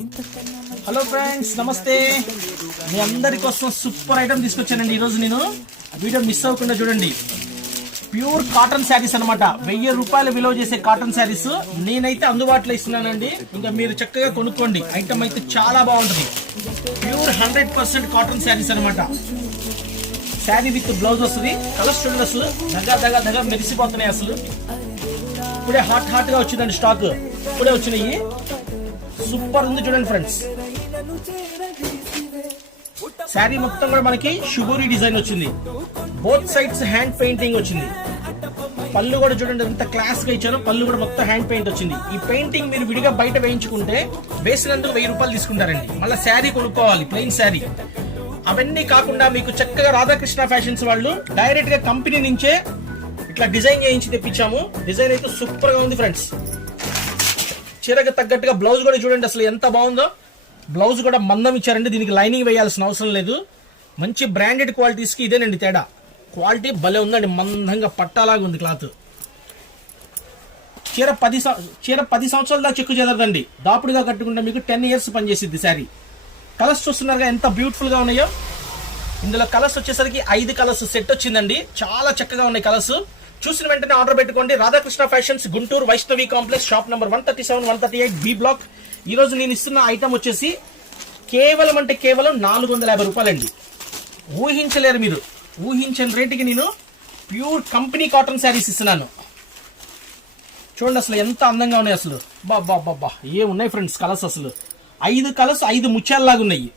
Hello friends, నమస్తే. మీ అందరి కోసం సూపర్ ఐటమ్ తీసుకొచ్చానండి. ఈరోజు నేను వీడియో మిస్ అవ్వకుండా చూడండి. ప్యూర్ కాటన్ శారీస్ అనమాట. 1000 రూపాయలు విలువ చేసే కాటన్ శారీస్ నేనైతే అందుబాటులో ఇస్తున్నానండి. ఇంకా మీరు చక్కగా కొనుక్కోండి. ఐటమ్ అయితే చాలా బాగుంటుంది. ప్యూర్ 100% కాటన్ శారీస్ అనమాట. శారీ విత్ బ్లౌజ్ వస్తుంది. కలర్స్ చూడండి, అసలు దగ్గర మెరిసిపోతున్నాయి. అసలు ఇప్పుడే హాట్ గా వచ్చిందండి. స్టాక్ ఇప్పుడే వచ్చినాయి. సూపర్ ఉంది చూడండి ఫ్రెండ్స్. శారీ మొత్తం కూడా మనకి షుగూరి డిజైన్ వచ్చింది. బోత్ సైడ్స్ హ్యాండ్ పెయింటింగ్ వచ్చింది. పళ్ళు కూడా చూడండి ఎంత క్లాస్ గా ఇచ్చారో. పళ్ళు కూడా మొత్తం హ్యాండ్ పెయింట్ వచ్చింది. ఈ పెయింటింగ్ మీరు విడిగా బయట వేయించుకుంటే వేసినందుకు 1000 రూపాయలు తీసుకుంటారండి. మళ్ళీ శారీ కొనుక్కోవాలి, ప్లెయిన్ శారీ. అవన్నీ కాకుండా మీకు చక్కగా రాధాకృష్ణ ఫ్యాషన్స్ వాళ్ళు డైరెక్ట్ గా కంపెనీ నుంచే ఇట్లా డిజైన్ చేయించి తెప్పించాము. డిజైన్ అయితే సూపర్ గా ఉంది ఫ్రెండ్స్. చీరకు తగ్గట్టుగా బ్లౌజ్ కూడా చూడండి అసలు ఎంత బాగుందో. బ్లౌజ్ కూడా మందం ఇచ్చారండి. దీనికి లైనింగ్ వేయాల్సిన అవసరం లేదు. మంచి బ్రాండెడ్ క్వాలిటీస్ కి ఇదేనండి తేడా. క్వాలిటీ భలే ఉందండి. మందంగా పట్టాలాగా ఉంది క్లాత్. చీర 10 సంవత్సరాల దాకా చెక్కు చెదరదండి. దాపుడుగా కట్టుకుంటే మీకు 10 years పనిచేసిద్ది శారీ. కలర్స్ చూస్తున్నారుగా ఎంత బ్యూటిఫుల్ గా ఉన్నాయో. ఇందులో కలర్స్ వచ్చేసరికి 5 కలర్స్ సెట్ వచ్చిందండి. చాలా చక్కగా ఉన్నాయి కలర్స్. చూసిన వెంటనే ఆర్డర్ పెట్టుకోండి. Radhakrishna fashions, Guntur, Vaishnavi complex, shop number 137, 138 B block. ఈ రోజు నేను ఇస్తున్న ఐటమ్ వచ్చేసి కేవలం 450 రూపాయలండి. ఊహించలేరు మీరు. ఊహించని రేటుకి నేను ప్యూర్ కంపెనీ కాటన్ శారీస్ ఇస్తున్నాను. చూడండి అసలు ఎంత అందంగా ఉన్నాయి. అసలు బాబా ఏమున్నాయి ఫ్రెండ్స్ కలర్స్. అసలు 5 కలర్స్ 5 ముత్యాలలాగా ఉన్నాయి.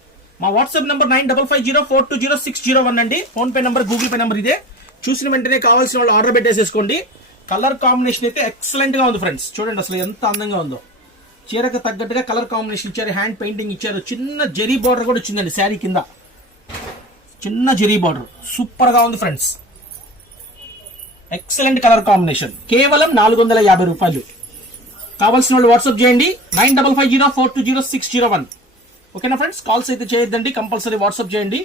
మా వాట్సాప్ నెంబర్ 9550420601 అండి. Phone pay number, Google pay number ఇదే. చూసిన వెంటనే కావాల్సిన వాళ్ళు ఆర్డర్ పెట్టేసేసుకోండి. కలర్ కాంబినేషన్ అయితే ఎక్సలెంట్ గా ఉంది ఫ్రెండ్స్. చూడండి అసలు ఎంత అందంగా ఉందో. చీరకు తగ్గట్టుగా కలర్ కాంబినేషన్ ఇచ్చారు. హ్యాండ్ పెయింటింగ్ ఇచ్చారు. చిన్న జరీ బార్డర్ కూడా వచ్చిందండి శారీ కింద. చిన్న జరీ బార్డర్ సూపర్ గా ఉంది ఫ్రెండ్స్. Excellent colour combination. కేవలం 450 రూపాయలు. కావాల్సిన వాళ్ళు వాట్సాప్ చేయండి. 9550420601. ఓకేనా ఫ్రెండ్స్? కాల్స్ అయితే చేయొద్దండి, కంపల్సరీ వాట్సాప్ చేయండి.